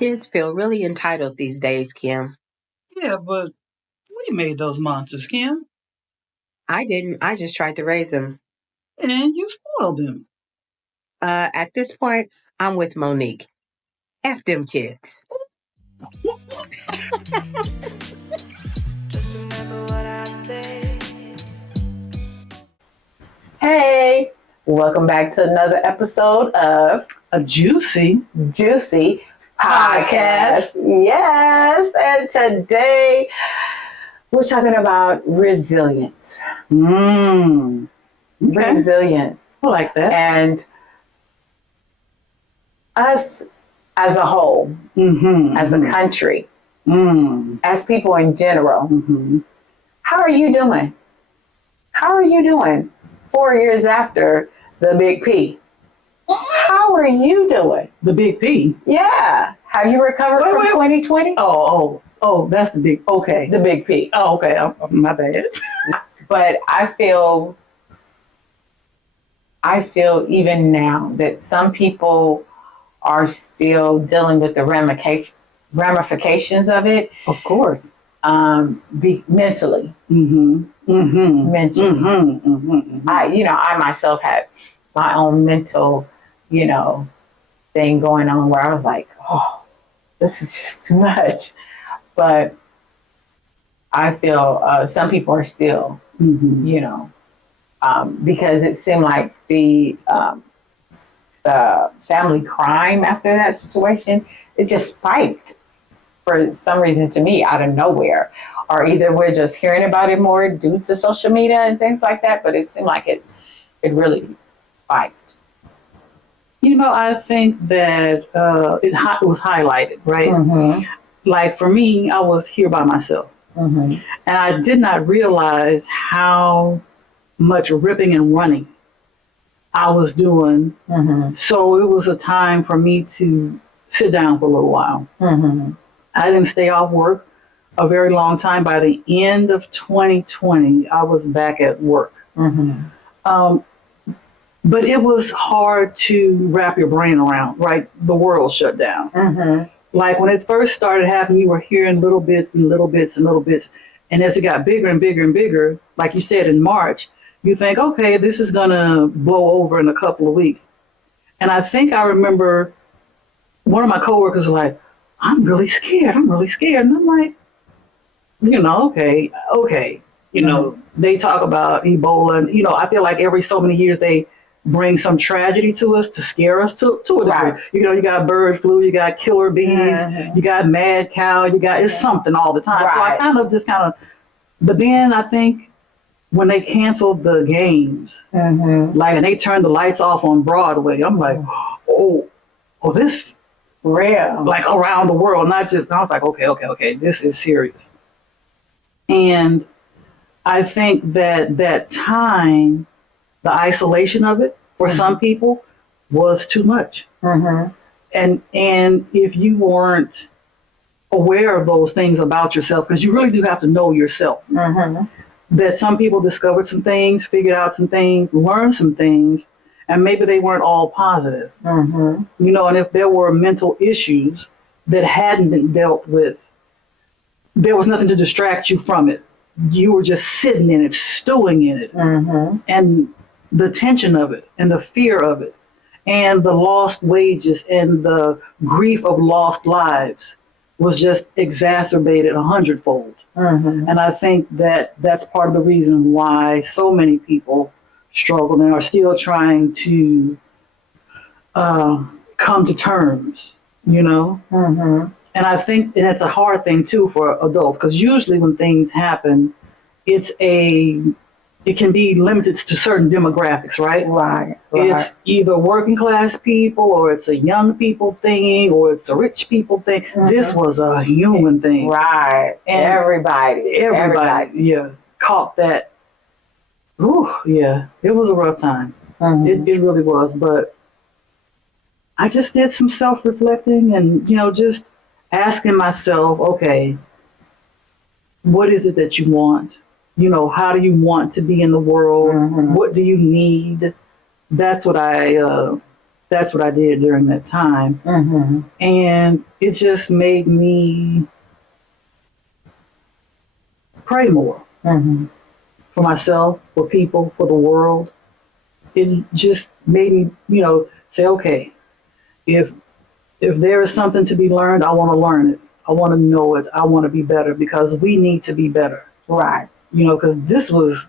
Kids feel really entitled these days, Kim. Yeah, but we made those monsters, Kim, I didn't. I just tried to raise them. and you spoiled them. At this point, I'm with Monique. F them kids. Hey, welcome back to another episode of A juicy Juicy Podcast. Podcast. Yes, and today we're talking about resilience. Okay. Resilience. I like that. And us as a whole, as a country, as people in general, how are you doing? How are you doing 4 years after the Big P? How are you doing? The Big P. Yeah. Have you recovered from 2020? Oh, that's the big. Okay. The Big P. Oh, okay. My bad. But I feel even now that some people are still dealing with the ramifications of it. Of course. Mentally. Mentally. I myself had my own mental, thing going on where I was like, oh, this is just too much. But I feel some people are still, because it seemed like the family crime after that situation, it just spiked for some reason to me out of nowhere. Or either we're just hearing about it more due to social media and things like that, but it seemed like it really spiked. I think that it was highlighted, right? Like for me, I was here by myself. And I did not realize how much ripping and running I was doing. So it was a time for me to sit down for a little while. I didn't stay off work a very long time. By the end of 2020, I was back at work. But it was hard to wrap your brain around, right? The world shut down. Like when it first started happening, you were hearing little bits and little bits and little bits. And as it got bigger and bigger and bigger, like you said in March, you think, okay, this is going to blow over in a couple of weeks. And I think I remember one of my coworkers was like, I'm really scared. And I'm like, okay. They talk about Ebola. And, I feel like every so many years they bring some tragedy to us to scare us to it. Right. You got bird flu, you got killer bees, you got mad cow, it's something all the time. Right. So I but then I think when they canceled the games, and they turned the lights off on Broadway, I'm like, oh, this real, like around the world, not just. I was like, okay, this is serious. And I think that time, the isolation of it for some people was too much. And if you weren't aware of those things about yourself, because you really do have to know yourself, that some people discovered some things, figured out some things, learned some things, and maybe they weren't all positive. And if there were mental issues that hadn't been dealt with, there was nothing to distract you from it. You were just sitting in it, stewing in it. And the tension of it and the fear of it and the lost wages and the grief of lost lives was just exacerbated 100-fold. And I think that that's part of the reason why so many people struggle and are still trying to come to terms, And I think it's a hard thing too for adults, because usually when things happen, it can be limited to certain demographics, right? Right. It's either working class people, or it's a young people thing, or it's a rich people thing. This was a human thing. Right. And everybody, yeah, caught that. Ooh, yeah, it was a rough time. It really was. But I just did some self-reflecting and, just asking myself, okay, what is it that you want? How do you want to be in the world? What do you need? That's what I that's what I did during that time. Mm-hmm. And it just made me pray more Mm-hmm. for myself, for people, for the world. It just made me, say, okay, if there is something to be learned, I want to learn it. I want to know it. I want to be better because we need to be better. Right. Because this was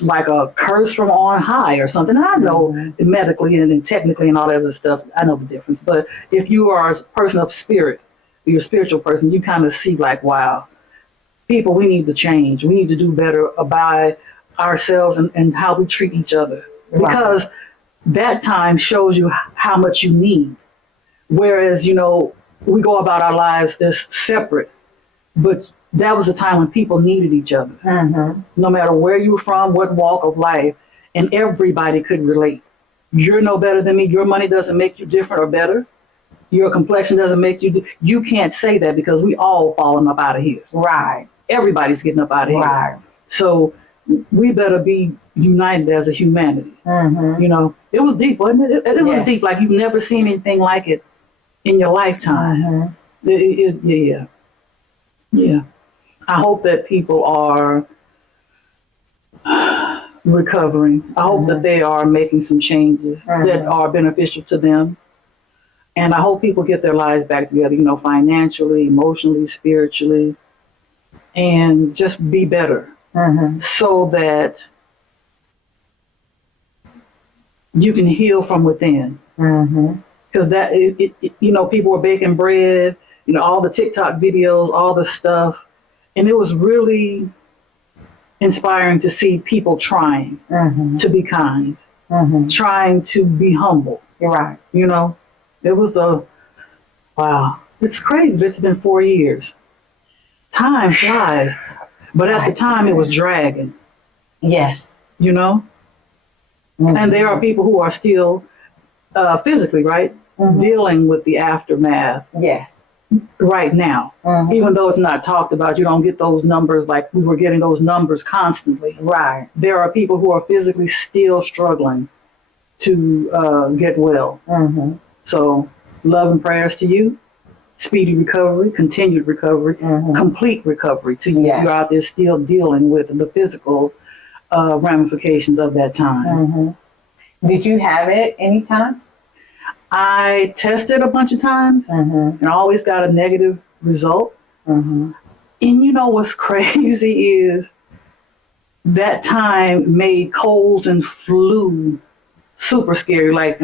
like a curse from on high or something. And I know medically and technically and all that other stuff, I know the difference. But if you are a person of spirit, you're a spiritual person, you kind of see like, wow, people, we need to change. We need to do better about ourselves and how we treat each other. Right. Because that time shows you how much you need. Whereas, we go about our lives as separate. But that was a time when people needed each other. Mm-hmm. No matter where you were from, what walk of life, and everybody could relate. You're no better than me. Your money doesn't make you different or better. Your complexion doesn't make you. You can't say that because we all falling up out of here. Right. Everybody's getting up out of here. Right. So we better be united as a humanity. Mm-hmm. It was deep, wasn't it? It was Yes. deep. Like you've never seen anything like it in your lifetime. Mm-hmm. Yeah. I hope that people are recovering. I hope that they are making some changes that are beneficial to them. And I hope people get their lives back together, financially, emotionally, spiritually, and just be better Mm-hmm. so that you can heal from within. Mm-hmm. Because people were baking bread, all the TikTok videos, all the stuff. And it was really inspiring to see people trying Mm-hmm. to be kind, Mm-hmm. trying to be humble. You're right. It was wow. It's crazy that it's been 4 years. Time flies. But at the time, it was dragging, Yes. Mm-hmm. And there are people who are still physically, right, dealing with the aftermath Yes. right now. Mm-hmm. Even though it's not talked about, you don't get those numbers like we were getting those numbers constantly. Right. There are people who are physically still struggling to get well. Mm-hmm. So love and prayers to you. Speedy recovery, continued recovery, complete recovery to you. Yes. You're out there still dealing with the physical ramifications of that time. Mm-hmm. Did you have it anytime? I tested a bunch of times Mm-hmm. and always got a negative result. Mm-hmm. And what's crazy is that time made colds and flu super scary. Like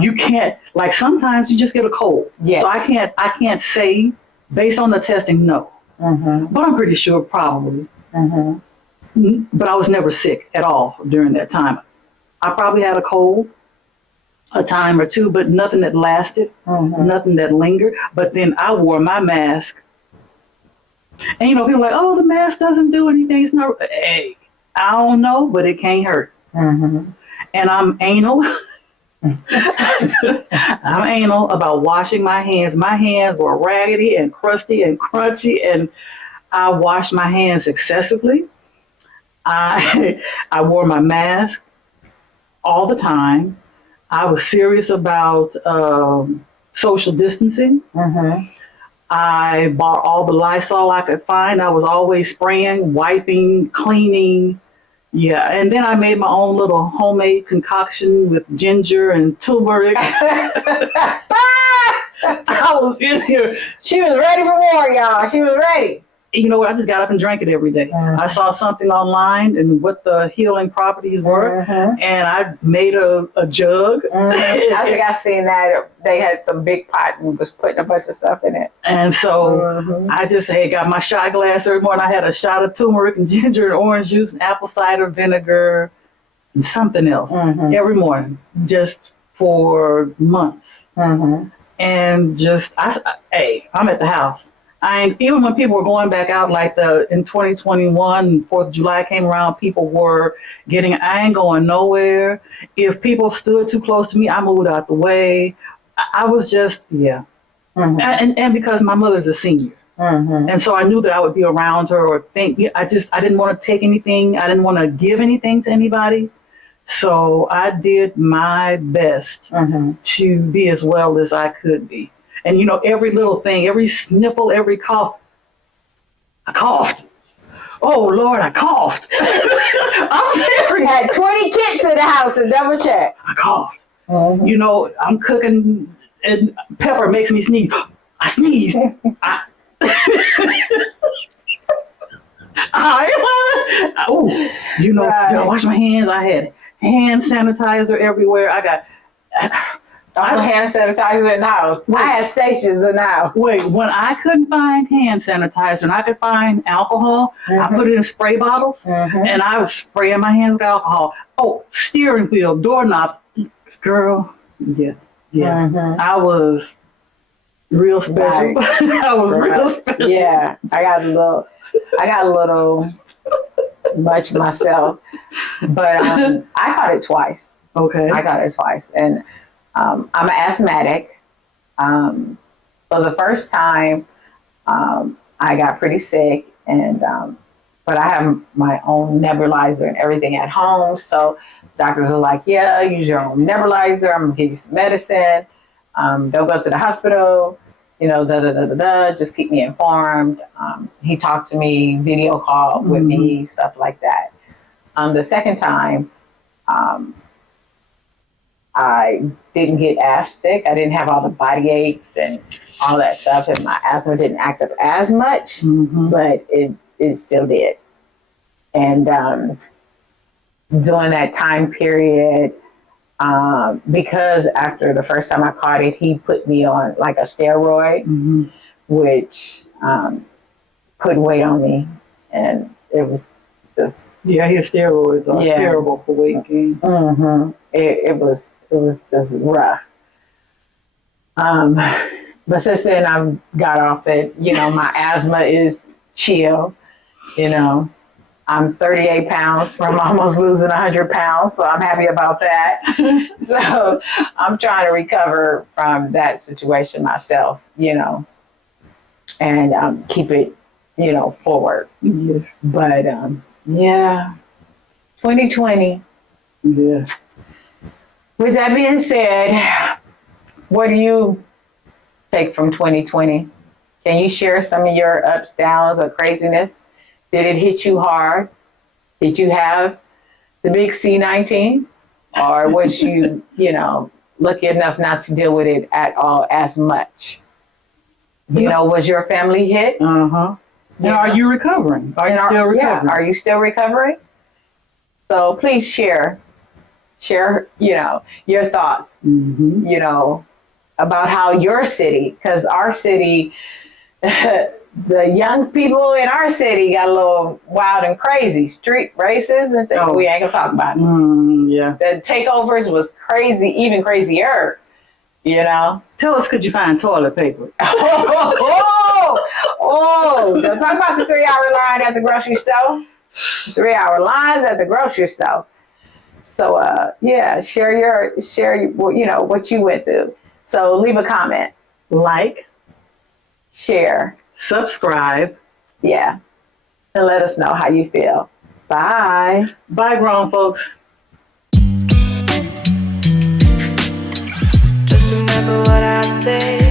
you can't, like sometimes you just get a cold. Yes. So I can't say based on the testing, no. Mm-hmm. But I'm pretty sure probably. Mm-hmm. But I was never sick at all during that time. I probably had a cold a time or two, but nothing that lasted, nothing that lingered. But then I wore my mask. And people are like, oh, the mask doesn't do anything. It's not, hey, I don't know, but it can't hurt. Mm-hmm. And I'm anal. I'm anal about washing my hands. My hands were raggedy and crusty and crunchy, and I washed my hands excessively. I wore my mask all the time. I was serious about social distancing. Mm-hmm. I bought all the Lysol I could find. I was always spraying, wiping, cleaning. Yeah, and then I made my own little homemade concoction with ginger and turmeric. I was in here. She was ready for war, y'all. She was ready. You know what? I just got up and drank it every day. I saw something online and what the healing properties were, and I made a jug. I think I seen that. They had some big pot and was putting a bunch of stuff in it. And so I just got my shot glass every morning. I had a shot of turmeric and ginger and orange juice and apple cider vinegar and something else every morning, just for months. And just, I'm at the house. Even when people were going back out, like in 2021, 4th of July came around, people were I ain't going nowhere. If people stood too close to me, I moved out the way. I was just, and because my mother's a senior. And so I knew that I would be around her or think, I didn't want to take anything. I didn't want to give anything to anybody. So I did my best to be as well as I could be. And every little thing, every sniffle, every cough, I coughed. Oh Lord, I coughed. I'm We serious. had 20 kits in the house to double check. I coughed. I'm cooking and pepper makes me sneeze. I sneezed. Gotta wash my hands. I had hand sanitizer everywhere. I got. All the hand sanitizer in the house. I had stations in the house. Wait, when I couldn't find hand sanitizer and I could find alcohol, I put it in spray bottles and I was spraying my hands with alcohol. Oh, steering wheel, doorknobs. Girl, yeah. I was real special. Right. I was real special. Yeah, I got a little much myself, but I caught it twice. Okay. I got it twice, and I'm an asthmatic. So the first time I got pretty sick, and but I have my own nebulizer and everything at home. So doctors are like, yeah, use your own nebulizer. I'm gonna give you some medicine. Don't go to the hospital. Just keep me informed. He talked to me, video call with me, stuff like that. The second time, I didn't get as sick. I didn't have all the body aches and all that stuff, and my asthma didn't act up as much, but it still did. And during that time period, because after the first time I caught it, he put me on like a steroid, which put weight on me, and it was just I hear steroids are terrible for weight gain. It was just rough. But since then I've got off it. My asthma is chill. I'm 38 pounds from almost losing 100 pounds, so I'm happy about that. So I'm trying to recover from that situation myself, and keep it, forward. Yes. But 2020. Yeah. With that being said, what do you take from 2020? Can you share some of your ups, downs, or craziness? Did it hit you hard? Did you have the big C-19? Or was you, lucky enough not to deal with it at all as much? Was your family hit? Now, are you recovering? Are you still recovering? Yeah, are you still recovering? So please share, your thoughts, about how your city, because our city, the young people in our city got a little wild and crazy. Street races and things. We ain't gonna talk about it. The takeovers was crazy, even crazier. Tell us, could you find toilet paper? Don't talk about the 3-hour line at the grocery store. 3-hour lines at the grocery store. So share what you went through. So leave a comment, Like, share, subscribe. and let us know how you feel. Bye. Bye, grown folks. Just remember what I say.